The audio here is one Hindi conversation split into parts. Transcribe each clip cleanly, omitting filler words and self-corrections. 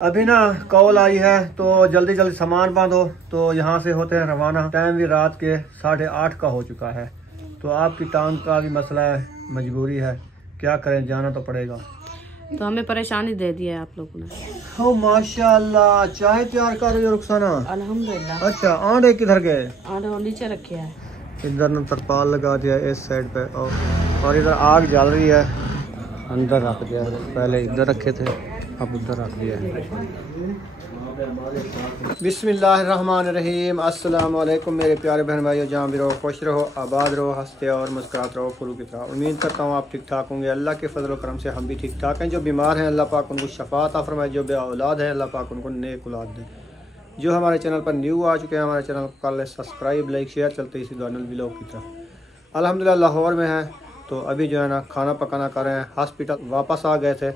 अभी ना कॉल आई है तो जल्दी जल्दी सामान बांधो, तो यहाँ से होते हैं रवाना। टाइम भी रात के 8:30 का हो चुका है, तो आपकी टांग का भी मसला है, मजबूरी है, क्या करें, जाना तो पड़ेगा। तो हमें परेशानी दे दी है आप लोगों ने। हो माशाल्लाह, चाय तैयार कर रही हो रुखसाना? अल्हम्दुलिल्लाह। अच्छा, आंडे किधर गए? आंडे और नीचे रखे हैं। इधर ने तरपाल लगा दिया इस साइड पे, और इधर आग जल रही है। अंदर रख दिया, पहले इधर रखे थे, अब उधर रख दिया है। बिस्मिल्लाहिर्रहमानिर्रहीम। अस्सलाम वालेकुम मेरे प्यारे बहन भाइयों, जहाँ भी रहो खुश रहो, आबाद रहो, हंसते और मुस्कुराते रहो फूलों की तरह। उम्मीद करता हूँ आप ठीक ठाक होंगे। अल्लाह के फजल और करम से हम भी ठीक ठाक हैं। जो बीमार हैं अल्लाह पाक उनको शफा अता फरमाए, जो बे औलाद हैं अल्लाह पाक उनको नेक औलाद दें। जो हमारे चैनल पर न्यू आ चुके हैं, हमारे चैनल को कर ले सब्सक्राइब, लाइक, शेयर, चलते इसी दोनों व्लॉग की तरफ। अल्हम्दुलिल्लाह लाहौर में है, तो अभी जो है ना खाना पकाना कर रहे हैं। हॉस्पिटल वापस आ गए थे,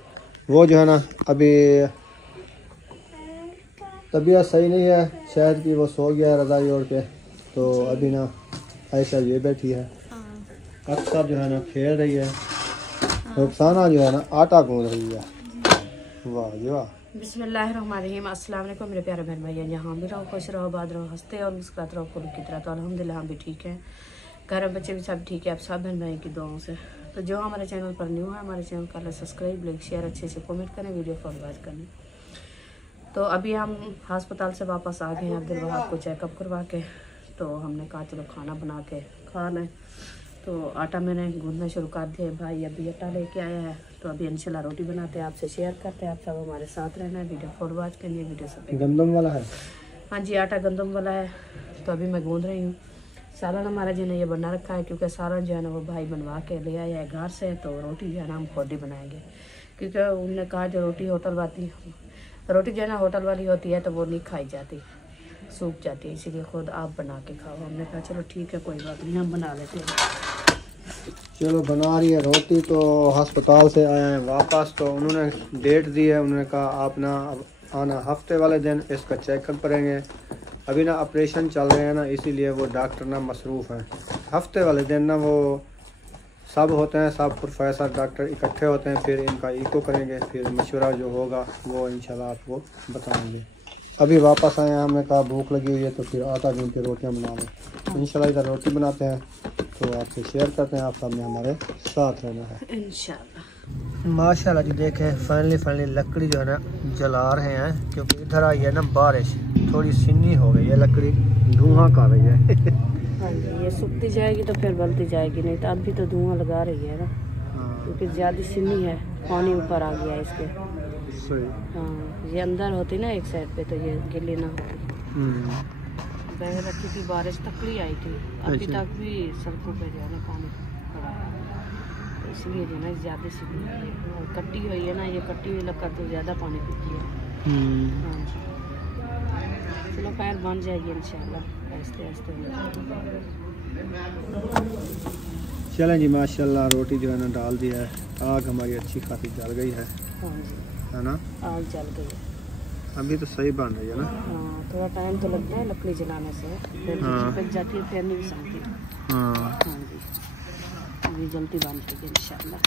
वो जो है ना अभी तबीयत सही नहीं है शायद कि वो सो गया है रज़ाई ओढ़ के। तो अभी ना आयशा ये बैठी है, अक्सर जो है ना खेल रही है, रुखसाना जो है ना आटा गूंद रही है। वाह जी वाह। बिस्मिल्लाहिर्रहमानिर्रहीम। अस्सलाम वालेकुम मेरे प्यारे बहन भाई, यहाँ भी रहो खुश रहो, आबाद रहो, हंसते और मुस्कुराते रहो फूलों की तरह। तो अल्हम्दुलिल्लाह हम भी ठीक हैं, घर में बच्चे भी सब ठीक है, आप सब बहन भाई की दुआओं से। तो जो हमारे चैनल पर न्यू है, हमारे चैनल का सब्सक्राइब, लाइक, शेयर, अच्छे से कमेंट करें, वीडियो फॉरवर्ड करें। तो अभी हम अस्पताल से वापस आ गए हैं अब्दुल वहाब को चेकअप करवा के। तो हमने कहा चलो खाना बना के खा लें। तो आटा मैंने गूंदना शुरू कर दिया, भाई अभी आटा लेके आया है। तो अभी इंशाल्लाह रोटी बनाते हैं, आपसे शेयर करते हैं। आप सब हमारे साथ रहना है, वीडियो फॉरवर्ड के लिए। वीडियो सब गंदम वाला है? हाँ जी, आटा गंदम वाला है। तो अभी मैं गूंद रही हूँ। सालन हमारा जो है ये बना रखा है, क्योंकि सालन जो है ना वो भाई बनवा के ले आया है घर से। तो रोटी जो है ना हम खुद ही बनाएंगे, क्योंकि उन्होंने कहा जो रोटी जो है ना होटल वाली होती है तो वो नहीं खाई जाती, सूख जाती है, इसीलिए खुद आप बना के खाओ। हमने कहा चलो ठीक है, कोई बात नहीं, हम बना लेते हैं। चलो बना रही है रोटी। तो अस्पताल से आए हैं वापस, तो उन्होंने डेट दी है, उन्होंने कहा आप ना आना हफ्ते वाले दिन इसका चेकअप करेंगे। अभी ना ऑपरेशन चल रहे हैं ना, इसीलिए वो डॉक्टर ना मसरूफ़ हैं। हफ्ते वाले दिन ना वो सब होते हैं, सब प्रोफेसर डॉक्टर इकट्ठे होते हैं, फिर इनका इको करेंगे, फिर मशवरा जो होगा वो इंशाल्लाह आपको बताएंगे। अभी वापस आए हैं, हमने कहा भूख लगी हुई है तो फिर आटा गूंद के रोटियाँ बना लें। इंशाल्लाह इधर रोटी बनाते हैं, तो आपसे शेयर करते हैं। आप सब ने हमारे साथ रहना है इंशाल्लाह। माशाल्लाह जी। देखें फाइनली लकड़ी जो है ना जला रहे हैं, क्योंकि इधर आई है ना बारिश, थोड़ी सिन्नी हो गई है लकड़ी, धुआं कर रही है। हाँ जी, ये सूखती जाएगी तो फिर बलती जाएगी, नहीं तो अभी तो धुआं लगा रही है ना, क्योंकि ज़्यादा सिन्नी है, पानी ऊपर आ गया इसके। सही। हाँ, ये अंदर होती ना एक साइड पे, तो ये गिली ना होती। बह रखी थी, बारिश तकड़ी आई थी, अभी तक भी सड़कों पे जो है ना पानी पड़ा है, तो इसलिए जो है ना ज़्यादा सिन्नी है। और कट्टी हुई है ना, ये कट्टी हुई लकड़ तो ज़्यादा पानी पीती है। हाँ जी, चलो पैर बन जाएगी इंशाल्लाह, आहिस्ते आहिस्ते। चलें जी, माशाल्लाह रोटी जो है ना डाल दी है, आग हमारी अच्छी खासी जल गई है। हाँ जी, है ना, आग जल गई है। अभी तो सही बन रही है ना। हाँ, थोड़ा टाइम तो लगता है लकड़ी जलाने से, फिर पक जाती है, फिर नहीं समझती। हाँ हाँ जी, अभी जल्दी बन जाएगी इंशाल्लाह।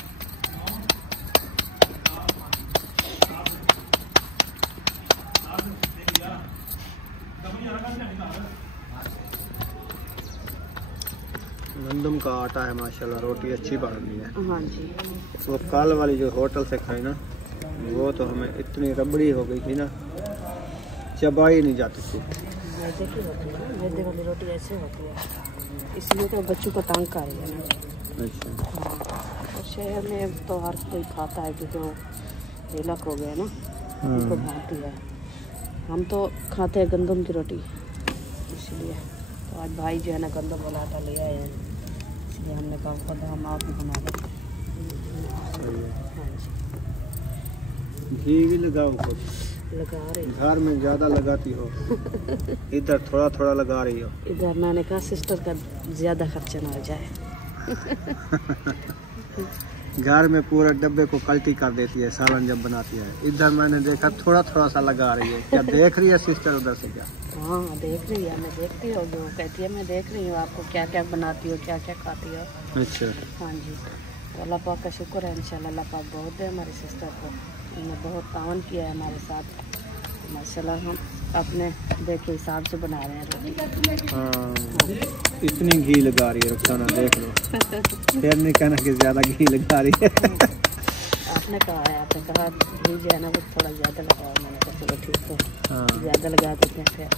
गंदम का आटा है माशाल्लाह, रोटी अच्छी बन रही है। हाँ जी, वो कल वाली जो होटल से खाई ना, वो तो हमें इतनी रबड़ी हो गई थी ना, चबाई नहीं जाती थी। मैदे की होती है, मैदे वाली रोटी ऐसे होती है, इसलिए तो बच्चों को तंग कर रही है ना। अच्छा। हाँ, और शहर में तो हर कोई खाता है, क्योंकि वो हेलक हो गया ना, उनको भाती है। हम तो खाते हैं गंदम की रोटी, इसलिए। तो आज भाई जो है ना गंदम वाला आटा ले आए हैं, इसलिए हमने कहा खुद हम आप ही बना लें। हाँ जी, घी भी लगाओ कुछ? लगा रही, घर में ज़्यादा लगाती हो, इधर थोड़ा थोड़ा लगा रही हो। इधर मैंने कहा सिस्टर का ज़्यादा खर्चा ना हो जाए। घर में पूरा डब्बे को पलटी कर देती है सालन जब बनाती है। इधर मैंने देखा थोड़ा थोड़ा सा लगा रही है। क्या देख रही है सिस्टर उधर से? क्या? हाँ, देख रही है, मैं देखती हूँ, वो कहती है मैं देख रही हूँ आपको क्या क्या बनाती हो, क्या क्या खाती हो। अच्छा। हाँ जी, तो अल्लाह पाक का शुक्र है, इंशाल्लाह अल्लाह पाक बहुत है हमारी सिस्टर को, उन्होंने बहुत तावन किया है हमारे साथ। माशाल्लाह हम अपने देखे हिसाब से बना रहे हैं रोटी। हाँ इतनी घी लगा रही है रुखसाना, देख लो। फिर नहीं कहना कि ज़्यादा घी लगा रही है। आपने कहा है, आपने कहा घी जो है ना वो थोड़ा ज़्यादा लगाओ, मैंने कहा चलो ठीक है। हाँ ज़्यादा लगा देते हैं फिर।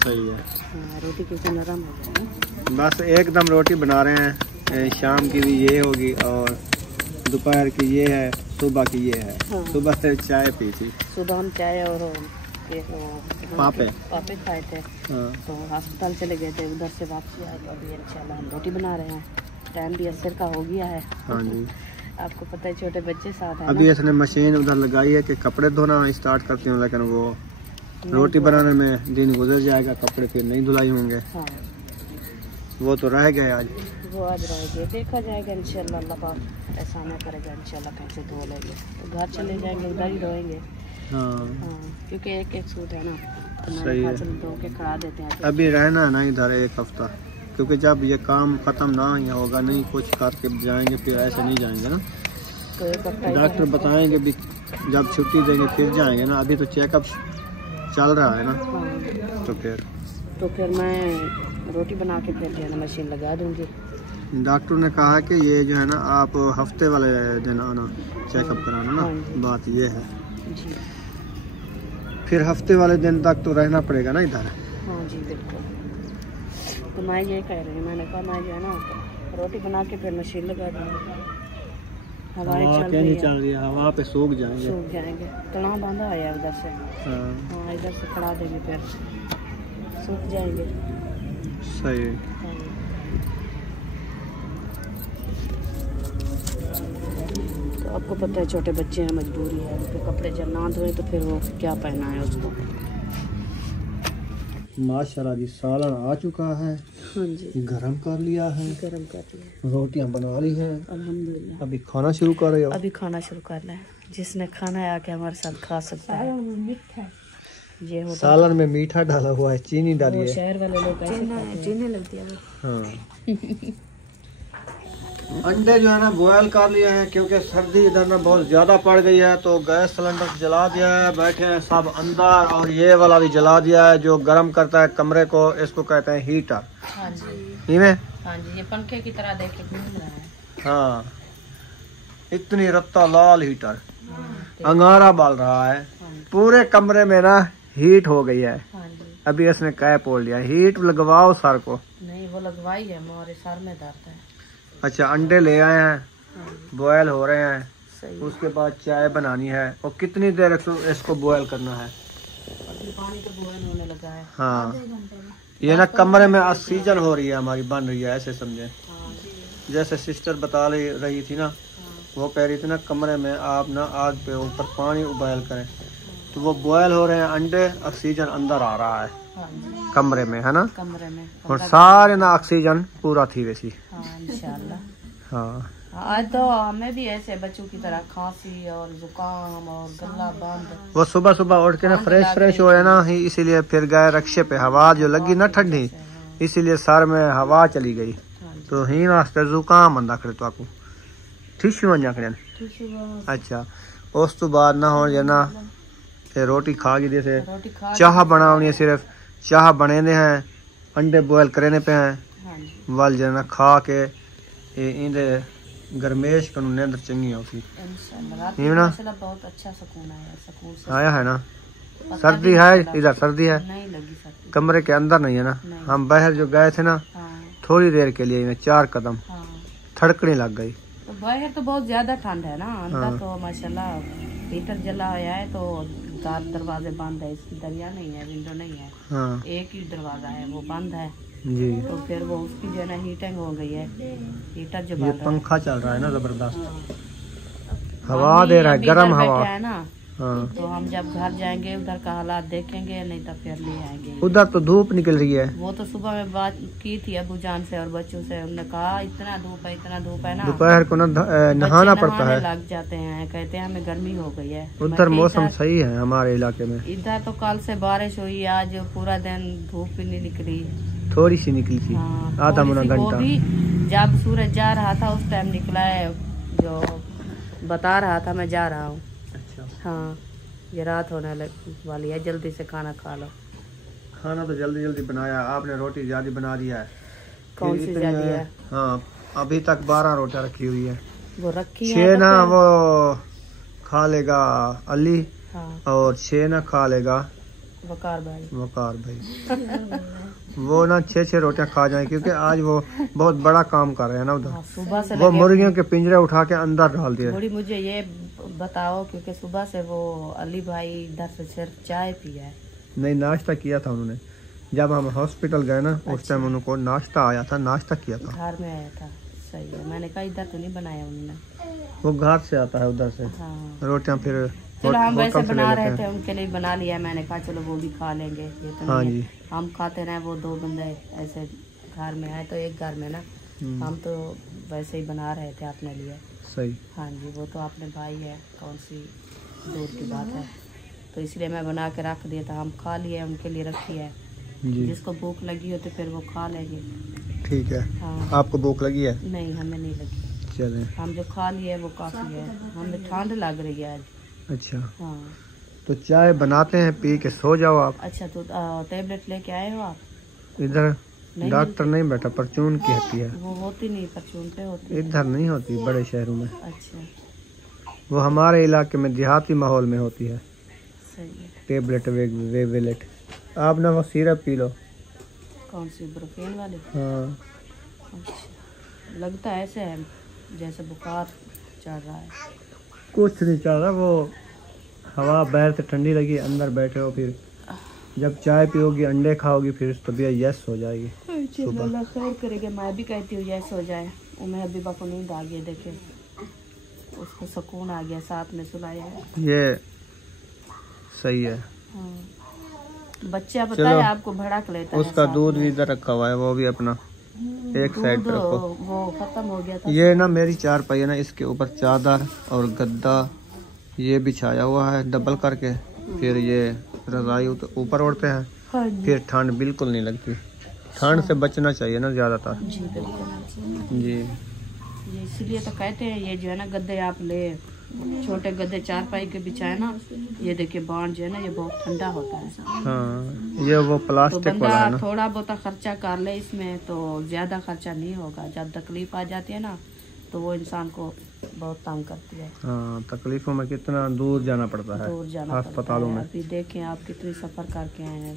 सही है। हाँ रोटी कितनी नरम हो जाए। बस एकदम रोटी बना रहे हैं। शाम की भी ये होगी और दोपहर की ये है, सुबह की ये है। हाँ। सुबह से चाय पी थी। सुबह हम चाय और पापे खाए थे। हाँ। तो अस्पताल चले गए थे, उधर से वापसी आए तो अभी इंशाल्लाह हम रोटी बना रहे हैं। टाइम भी असर का हो गया है। हाँ जी। आपको पता है छोटे बच्चे साथ हैं। अभी इसने मशीन उधर लगाई है कि कपड़े धोना स्टार्ट करती हूँ, लेकिन वो रोटी बनाने में दिन गुजर जाएगा, कपड़े फिर नहीं धुलाई होंगे। हाँ। वो तो रह गए आज, वो आज रह गए, देखा जाएगा इंशाल्लाह। अल्लाह पाक ऐसा ना करेगा इंशाल्लाह, कैसे धो लेंगे। तो घर चले जाएंगे, उधर ही धोएंगे। हाँ क्योंकि एक एक सूट है ना, तो सही है, धो के खड़ा देते हैं। अभी रहना है ना इधर एक हफ्ता, क्योंकि जब ये काम खत्म ना होगा, नहीं कुछ करके जाएंगे, फिर ऐसे नहीं जाएंगे ना। तो एक हफ्ता डॉक्टर बताएंगे भी जब छुट्टी देंगे फिर जाएंगे ना। अभी तो चेकअप चल रहा है ना। हाँ। तो फिर मैं रोटी बना के फिर जो है ना मशीन लगा दूंगी। डॉक्टर ने कहा कि ये जो है ना आप हफ्ते वाले दिन आना चेकअप कराना ना। हाँ। बात ये है जी। फिर हफ्ते वाले दिन तक तो रहना पड़ेगा ना इधर। हाँ जी बिल्कुल। तो मैं ये कह रही हूँ, मैंने कहा मैं जो है ना रोटी बना के फिर मशीन लगा दूँगी। हवाएं चल रही है, हवा पे सूख जाएंगे। तला बांधा है उधर से। हाँ इधर से खड़ा देंगे फिर सूख जाएंगे। सही। तो आपको पता है छोटे बच्चे हैं, मजबूरी है, उनके कपड़े जब ना धोए तो फिर वो क्या पहना है उसको। माशाल्लाह जी सालन आ चुका है। हाँ जी गरम कर लिया है। रोटियां बना ली हैं अल्हम्दुलिल्लाह। अभी खाना शुरू कर रहे हो? अभी खाना शुरू करना है। जिसने खाना है आके हमारे साथ खा सकता है। ये होता सालन में मीठा डाला हुआ है, चीनी डाली है। शहर वाले लोग चीनी लगती है। हाँ। अंडे जो है ना बॉयल कर लिए हैं, क्योंकि सर्दी इधर ना बहुत ज़्यादा पड़ गई है, तो गैस सिलेंडर जला दिया है। बैठे हैं सब अंदर, और ये वाला भी जला दिया है जो गर्म करता है कमरे को, इसको कहते हैं हीटर। हाँ जी। हाँ जी, ये पंखे की तरह देखे घूम रहा है। हाँ इतनी रत्ता लाल हीटर, अंगारा बाल रहा है पूरे कमरे में ना, हीट हो गई है। अभी इसने कैप ओढ़ लिया। हीट लगवाओ सर को। नहीं वो लगवाई है, हमारे सर में दर्द है। अच्छा अंडे ले आए हैं, बॉयल हो रहे हैं। उसके बाद चाय बनानी है। और कितनी देर इसको बॉयल करना है? पानी तो बॉयल होने लगा है। हाँ ये ना कमरे में ऑक्सीजन हो रही है हमारी, बन रही है, ऐसे समझे। जैसे सिस्टर बता रही थी ना, वो कह रही थी ना कमरे में आप ना आग पे ऊपर पानी उबाल करें, तो वो बॉयल हो रहे हैं अंडे, ऑक्सीजन अंदर आ रहा है कमरे में, है ना। कमरे में और सारे ना ऑक्सीजन पूरा थी वैसी। हाँ इंशाल्लाह। हाँ आज तो हमें भी ऐसे बच्चों की तरह खांसी और जुकाम और गला बंद। वो सुबह सुबह उठ के ना फ्रेश हो ना, इसीलिए फिर गए रक्शे पे। हवा जो लगी ना ठंडी, इसीलिए सर में हवा चली गई, तो ही वास्ते जुकाम बंदा करे तो आपको टिश्यू बन जाकर। अच्छा उस तो बाद ना हो जाना रोटी खा गई, जैसे चाह बनानी है, सिर्फ चाह बने दे हैं, अंडे बॉयल करने पे हैं वाल जना खा के इंदे गरमेश को नींद चंगी होती ना। बहुत अच्छा सुकून आया है ना। सर्दी है इधर, सर्दी है नहीं लगी सर्दी। कमरे के अंदर नहीं है ना। हम बाहर जो गए थे ना थोड़ी देर के लिए, 4 कदम थड़कने लग गई। तो बाहर तो बहुत ज्यादा ठंड है ना, अंदर तो माशाल्लाह हीटर जला हुआ है, तो दरवाजे बंद है, इसकी दरिया नहीं है, विंडो नहीं है। हाँ। एक ही दरवाजा है वो बंद है जी। तो फिर वो उसकी जो है ना हीटिंग हो गई है। हीटर जो ये पंखा चल रहा है ना जबरदस्त, हवा दे रहा है, गर्म हवा है ना। हाँ। तो हम जब घर जाएंगे उधर का हालात देखेंगे, नहीं तो फिर ले आएंगे। उधर तो धूप निकल रही है। वो तो सुबह में बात की थी अबू जान से और बच्चों से, उन्होंने कहा इतना धूप है ना, दोपहर को ना नहाना पड़ता है, लग जाते हैं, कहते हैं हमें गर्मी हो गई है। उधर मौसम सही है हमारे इलाके में। इधर तो कल से बारिश हुई, आज पूरा दिन धूप भी नहीं निकली, थोड़ी सी निकली थी। हाँ, आधा मुना घंटा। जब सूरज जा रहा था उस टाइम निकला है, जो बता रहा था मैं जा रहा हूँ। अच्छा। हाँ ये रात होने वाली है, जल्दी से खाना खा लो। खाना तो जल्दी जल्दी बनाया, आपने रोटी ज्यादा बना दिया है। कौन सी ज्यादा है? हाँ, अभी तक 12 रोटियां रखी हुई है। वो रखी है 6 तो ना फिर- वो खा लेगा अली, हाँ, और 6 ना खा लेगा वकार भाई। वकार भाई। वो ना 6 रोटियां खा जाए, क्योंकि आज वो बहुत बड़ा काम कर रहे हैं ना उधर। हाँ, सुबह से वो लगे मुर्गियों के पिंजरे उठा के अंदर डाल दिए। थोड़ी मुझे ये बताओ, क्योंकि सुबह से वो अली भाई इधर से सिर्फ चाय पिया है। नहीं, नाश्ता किया था उन्होंने। जब हम हॉस्पिटल गए ना उस टाइम उनको नाश्ता आया था, नाश्ता किया था। घर में आया था, सही है। मैंने कहा इधर तो नहीं बनाया उन्होंने। वो घर से आता है उधर से। हाँ, रोटियां फिर चलो हम होटल वैसे से बना ले रहे लेते थे, हैं। उनके लिए बना लिया। मैंने कहा चलो वो भी खा लेंगे, ये तो हाँ नहीं जी। है। हम खाते रहे, वो 2 बंदे ऐसे घर में आए तो एक घर में ना, हम तो वैसे ही बना रहे थे अपने लिए। सही। हाँ जी, वो तो अपने भाई है, कौन सी दूर की बात है। तो इसलिए मैं बना के रख दिया था, हम खा लिए, उनके लिए रखी है। जी जिसको भूख लगी हो तो फिर वो खा लेंगे। ठीक है। हाँ, आपको भूख लगी है? नहीं हमें नहीं लगी, चलें। हम जो खा लिए वो काफ़ी है। हमें ठंड लग रही है आज। अच्छा, हाँ, तो चाय बनाते हैं, पी के सो जाओ आप। अच्छा तो टेबलेट लेके आए हो आप? इधर नहीं डॉक्टर नहीं बैठा, परचून की होती है। वो होती नहीं, परचून पे होती है। इधर नहीं होती, बड़े शहरों में। अच्छा, वो हमारे इलाके में देहाती माहौल में होती है सही है। Tablet wavelet. आप ना वो सिरप पी लो। कौन सी, ब्रोफेन वाली? हाँ, अच्छा, लगता है ऐसे है जैसे बुखार चढ़ रहा है। कुछ नहीं चाह रहा, वो हवा बाहर से ठंडी लगी, अंदर बैठे हो, फिर जब चाय पियोगी, अंडे खाओगी, फिर तबीयत यस हो जाएगी। चलो अल्लाह खैर करेगा। मैं भी कहती हूँ जैसे हो जाए। उमें अभी बापू नींद आ गई, देखे उसको सुकून आ गया, साथ में सुलाया है। ये सही है। हाँ। बच्चा पता है आपको भड़क लेता है। उसका साथ दूध में। भी इधर रखा हुआ है, वो भी अपना एक साइड पे दूध रखो। वो खत्म हो गया था। ये ना मेरी चारपाई है ना, इसके ऊपर चादर और गद्दा ये बिछाया हुआ है डबल करके, फिर ये रजाई ऊपर ओढ़ते हैं, हाँ जी, फिर ठंड बिल्कुल नहीं लगती। ठंड से बचना चाहिए ना ज्यादातर। जी बिल्कुल। जी, ये इसीलिए तो कहते हैं ये जो है ना गद्दे आप ले, छोटे गद्दे चारपाई के बिछाए ना, ये देखिए बाण जो है ना ये बहुत ठंडा होता है। हाँ, ये वो तो प्लास्टिक बंदा वाला है ना। थोड़ा बहुत खर्चा कर ले इसमें तो ज्यादा खर्चा नहीं होगा। जब तकलीफ आ जाती है ना तो वो इंसान को बहुत तंग करती है। हाँ, तकलीफों में कितना दूर जाना पड़ता है, दूर जाना पड़ता अस्पतालों है। में। अभी देखें आप कितनी सफर करके आए हैं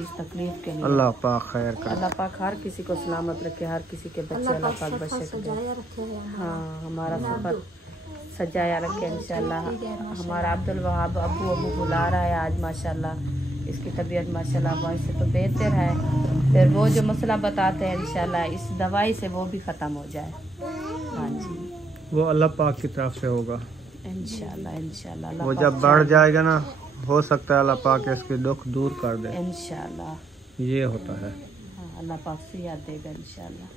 इस तकलीफ के लिए। अल्लाह पाक खैर करे। अल्लाह पाक हर किसी को सलामत रखे, हर किसी के बच्चे अल्लाह पाक बचे। हाँ, हमारा सफर सजाया रखे इंशाल्लाह। हमारा अब्दुल वहाब अबू बुला रहा है आज माशाल्लाह। इसकी तबीयत माशाल्लाह वैसे तो बेहतर है, फिर वो जो मसला बताते हैं इंशाल्लाह इस दवाई से वो भी ख़त्म हो जाए। हाँ जी, वो अल्लाह पाक की तरफ से होगा। इंशाल्लाह इंशाल्लाह। अल्लाह वो पाक जब बढ़ जाएगा ना, हो सकता है अल्लाह पाक इसके दुख दूर कर दे। इंशाल्लाह। ये होता है। हाँ, अल्लाह पाक सेहत देगा इंशाल्लाह।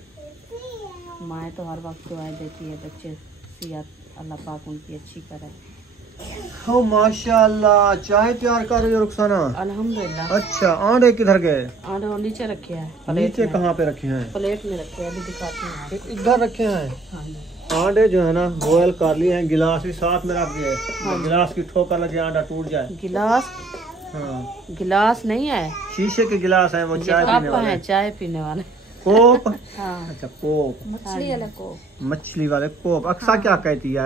माएँ तो हर वक्त दुआएं देती है, बच्चे सेहत अल्लाह पाक उनकी अच्छी करे। ओ माशाल्लाह, चाय तैयार कर रही हो रुखसाना? अल्हम्दुलिल्लाह। अच्छा, आंडे किधर गए? आंडे वो नीचे रखे हैं, नीचे कहाँ पे रखे हैं? प्लेट में रखे हैं, अभी दिखाती हूँ आपको। इधर रखे हैं। हाँ जी। आंडे जो है ना बॉयल कर लिए हैं, गिलास भी साथ में रख दिए। गिलास की ठोकर लगे आंडा टूट जाए। गिलास, हाँ, गिलास नहीं है, शीशे के गिलास है, वो चाय पीने कप वाले। है, चाय पीने वाले। कोप। हाँ, अच्छा, कोप, मछली वाला को मछली वाले कोप। अक्सा क्या कहती है?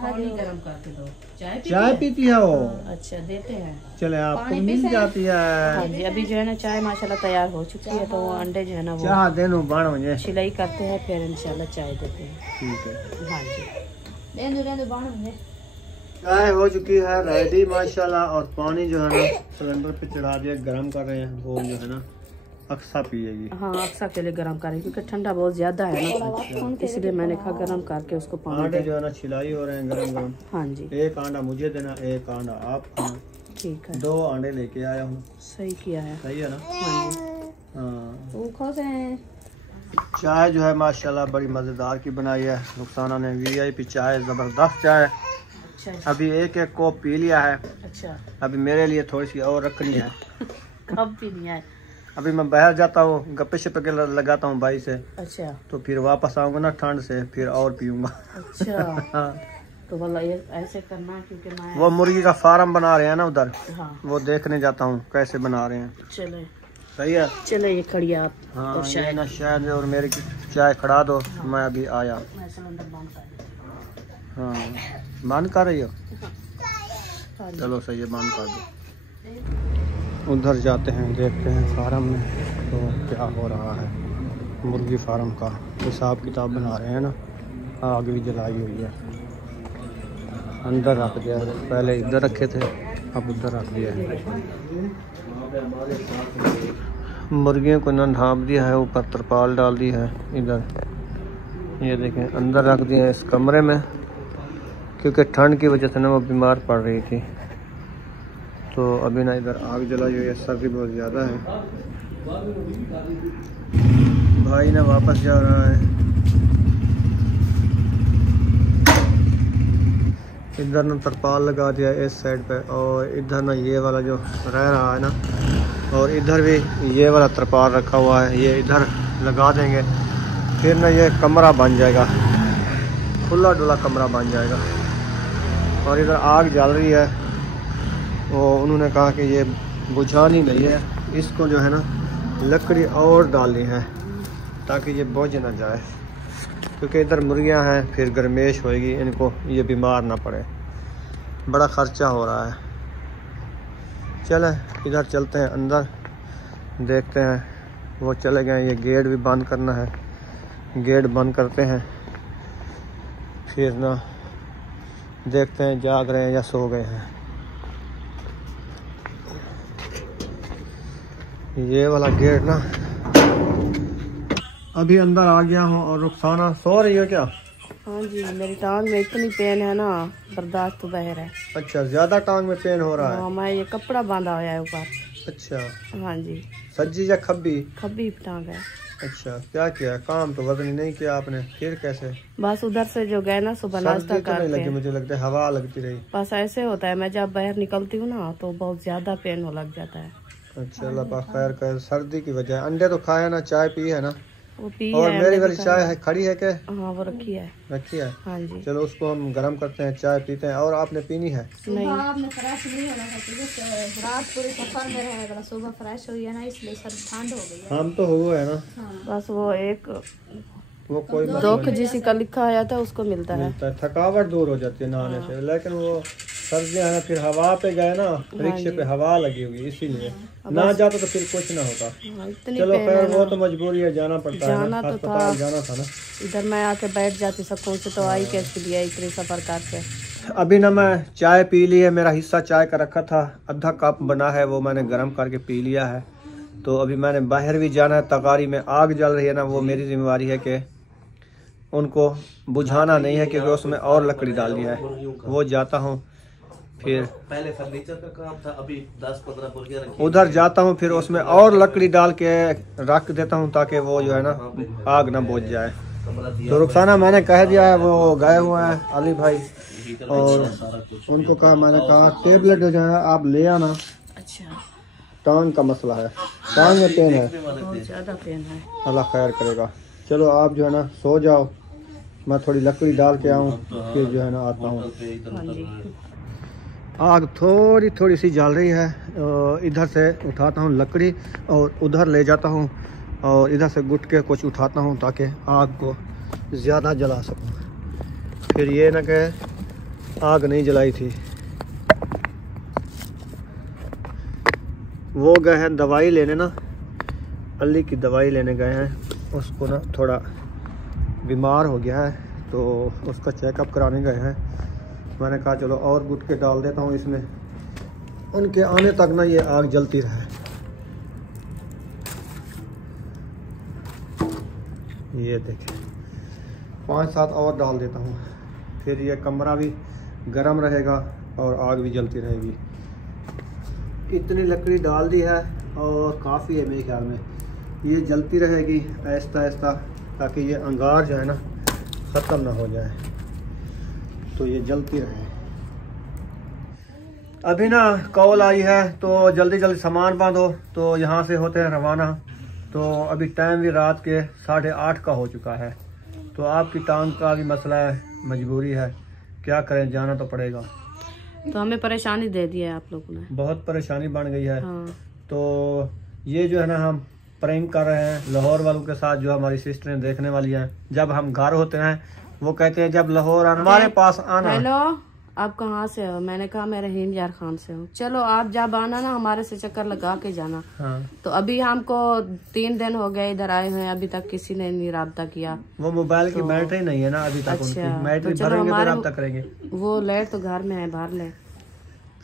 पानी गरम करके दो। चाय पीती है वो। अच्छा, देते हैं। चले, आपको मिल जाती हाँ है। जी, अभी जो है ना चाय माशाल्लाह तैयार हो चुकी है, तो वो अंडे जो है ना वो चाह देनो बाण मुझे। छिलाई करते हैं, फिर इंशाल्लाह चाय देते हैं। ठीक है। हाँ जी, चाय हो चुकी है रेडी माशाल्लाह, और पानी जो है ना सिलेंडर पे चढ़ा दिया, गर्म कर रहे हैं। वो जो है ना अक्सा पिएगी। हाँ अक्सा के लिए गर्म करें क्योंकि ठंडा बहुत ज्यादा है ना, इसलिए मैंने कहा गर्म करके उसको पानी आंडे दे। जो है ना छिलाई हो रहे हैं गरम गरम। हाँ जी, एक आंडा मुझे देना, एक आंडा आप खाना। ठीक है, 2 आंडे लेके आया हूँ। सही किया है। सही है ना? हाँ जी, हाँ। चाय जो है माशाल्लाह बड़ी मज़ेदार की बनाई है रुखसाना ने। VIP चाय, ज़बरदस्त चाय। अच्छा अभी एक कोप पी लिया है। अच्छा, अभी मेरे लिए थोड़ी सी और रखनी है। कब भी नहीं आए। अभी मैं बाहर जाता हूँ, गप्पे शप्पे लगाता हूँ भाई से, अच्छा तो फिर वापस आऊंगा ना ठंड से, फिर और पीऊंगा। अच्छा, हाँ, तो बोला ये ऐसे करना क्योंकि मैं वो मुर्गी का फार्म बना रहे हैं ना उधर, हाँ वो देखने जाता हूँ कैसे बना रहे हैं। चले सही है। चले ये खड़ी आप। हाँ और ये ना शायद और मेरे की चाय खड़ा दो। हाँ। मैं अभी आया। मैं सिलेंडर बंद कर। हाँ बंद कर रही हो? हाँ। चलो सही है, बंद कर दो। उधर जाते हैं, देखते हैं फार्म में तो क्या हो रहा है। मुर्गी फार्म का हिसाब किताब बना रहे हैं ना। आग भी जलाई हुई है। अंदर रख दिया, पहले इधर रखे थे अब उधर रख दिया है। मुर्गियों को ना ढाँप दिया है, ऊपर तरपाल डाल दी है। इधर ये देखें अंदर रख दिया है इस कमरे में, क्योंकि ठंड की वजह से ना वो बीमार पड़ रही थी। तो अभी ना इधर आग जलाई हुई है, सर्दी बहुत ज़्यादा है। भाई ना वापस जा रहा है। इधर ना तरपाल लगा दिया इस साइड पे, और इधर ना ये वाला जो रह रहा है ना, और इधर भी ये वाला तरपाल रखा हुआ है, ये इधर लगा देंगे। फिर ना ये कमरा बन जाएगा, खुला डुला कमरा बन जाएगा। और इधर आग जल रही है, वो उन्होंने कहा कि ये बुझानी नहीं है, इसको जो है ना लकड़ी और डालनी है ताकि ये बुझ ना जाए, क्योंकि इधर मुर्गियां हैं, फिर गर्मेश होएगी, इनको ये बीमार ना पड़े। बड़ा खर्चा हो रहा है। चले इधर चलते हैं अंदर, देखते हैं। वो चले गए, ये गेट भी बंद करना है। गेट बंद करते हैं, फिर ना देखते हैं जाग रहे हैं या सो गए हैं। ये वाला गेट ना, अभी अंदर आ गया हूँ। और रुखसाना सो रही हो क्या? हाँ जी, मेरी टांग में इतनी पेन है ना, बर्दाश्त तो बाहर है। अच्छा, ज्यादा टांग में पेन हो रहा है? हाँ, मैं ये कपड़ा बांधा हुआ है ऊपर। अच्छा। हाँ जी। सज्जी या खब्बी? खब्बी टांग है। अच्छा, क्या किया काम? तो वजन नहीं किया आपने, फिर कैसे? बस उधर से जो गए ना सुबह नाश्ता तो नहीं लगी, करके, मुझे लगता है हवा लगती रही। बस ऐसे होता है, मैं जब बाहर निकलती हूँ ना तो बहुत ज्यादा पेन हो लग जाता है। अच्छा, अल्लाह पाक खैर करे। सर्दी की वजह है। अंडे तो खाए ना, चाय पी है ना? वो पी और है, मेरी वाली चाय है खड़ी है क्या? हाँ वो रखी है। रखी है? हाँ जी। चलो उसको हम गर्म करते हैं, चाय पीते हैं। और आपने पीनी है? नहीं, आपने फ्रेश नहीं होना था, रात पूरे सफर में रहेगा, सुबह फ्रेश हुई है ना, इसलिए सर ठंड हो गई है। हम तो हुआ है ना। बस वो एक वो कोई दुख जिसी का लिखा आया था उसको मिलता है। थकावट दूर हो जाती है नहाने से। लेकिन वो सर्दियाँ है ना, फिर हवा पे गए ना, रिक्शे पे हवा लगी हुई, इसीलिए ना जाता तो फिर कुछ ना होता। चलो खैर, वो तो मजबूरी है, जाना पड़ता है ना, अस्पताल जाना था ना। इधर मैं आके बैठ जाती सुकून से, तो आई कैसे लिए इतनी सफर करके। अभी ना मैं चाय पी ली है, मेरा हिस्सा चाय का रखा था, आधा कप बना है, वो मैंने गर्म करके पी लिया है। तो अभी मैंने बाहर भी जाना है, तगारी में आग जल रही है ना, वो मेरी जिम्मेवारी है कि उनको बुझाना नहीं है, क्योंकि उसमें और लकड़ी डाल दिया है। वो जाता हूँ, फिर पहले फर्नीचर का काम था, अभी 10-15 मुर्गियां रखी। उधर जाता हूँ, फिर उसमें और लकड़ी डाल के रख देता हूँ ताकि वो जो है ना आग ना बुझ जाए। तो रुखसाना मैंने कह दिया है, वो गए हुए हैं अली भाई, और उनको कहा, मैंने कहा टेबलेट जो है आप ले आना। अच्छा, टांग का मसला है, टांग में पेन है, बहुत ज्यादा पेन है। अल्लाह खैर करेगा। चलो आप जो है ना सो जाओ, मैं थोड़ी लकड़ी डाल के आऊँ, फिर जो है ना आता हूँ। हाँ जी। आग थोड़ी थोड़ी सी जल रही है। इधर से उठाता हूँ लकड़ी और उधर ले जाता हूँ, और इधर से गुट के कुछ उठाता हूँ ताकि आग को ज़्यादा जला सकूँ। फिर ये ना कि आग नहीं जलाई थी। वो गए हैं दवाई लेने ना, अली की दवाई लेने गए हैं। उसको ना थोड़ा बीमार हो गया है, तो उसका चेकअप कराने गए हैं। मैंने कहा चलो और गुटके डाल देता हूँ इसमें, उनके आने तक ना ये आग जलती रहे। ये देखें, 5-7 और डाल देता हूँ, फिर ये कमरा भी गर्म रहेगा और आग भी जलती रहेगी। इतनी लकड़ी डाल दी है और काफ़ी है मेरे ख्याल में। ये जलती रहेगी आहिस्ता आहिस्ता, ताकि ये अंगार जो है ना ख़त्म ना हो जाए, तो ये जलती रहे। अभी ना कॉल आई है, तो जल्दी जल्दी सामान बांधो, तो यहाँ से होते हैं रवाना। तो अभी टाइम भी रात के 8:30 का हो चुका है। तो आपकी टांग का भी मसला है, मजबूरी है, क्या करें, जाना तो पड़ेगा। तो हमें परेशानी दे दी है आप लोगों ने, बहुत परेशानी बन गई है। हाँ। तो ये जो है ना हम प्रैंक कर रहे हैं लाहौर वालों के साथ, जो हमारी सिस्टरें देखने वाली हैं। जब हम घर होते हैं वो कहते हैं जब लाहौर आना हमारे पास आना। हेलो, आप कहाँ से हो? मैंने कहा मैं रहीम यार खान से हूँ। चलो आप जब आना ना हमारे से चक्कर लगा के जाना। हाँ। तो अभी हमको 3 दिन हो गए इधर आए हुए, अभी तक किसी ने नहीं राब्ता किया। वो मोबाइल की बैटरी नहीं है ना अभी तक। अच्छा, उनकी बैटरी तो भरेंगे तो राब्ता करेंगे। वो लाइट तो घर में है, बाहर ले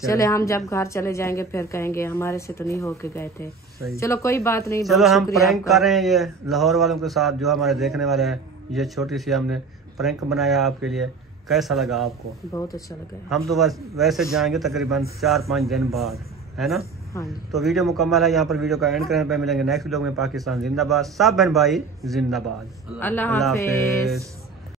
चले। हम जब घर चले जाएंगे फिर कहेंगे हमारे से तो नहीं होके गए थे। सही। चलो कोई बात नहीं। चलो हम प्रैंक कर रहे हैं ये लाहौर वालों के साथ, जो हमारे देखने वाले हैं। ये छोटी सी हमने प्रैंक बनाया आपके लिए। कैसा लगा आपको? बहुत अच्छा लगा। हम तो बस वैसे जाएंगे तकरीबन 4-5 दिन बाद, है ना? हाँ। तो वीडियो मुकम्मल है, यहाँ पर वीडियो का एंड करने पे मिलेंगे नेक्स्ट वीडियो में। पाकिस्तान जिंदाबाद, सब बहन भाई जिंदाबाद। अल्लाह हाफिज।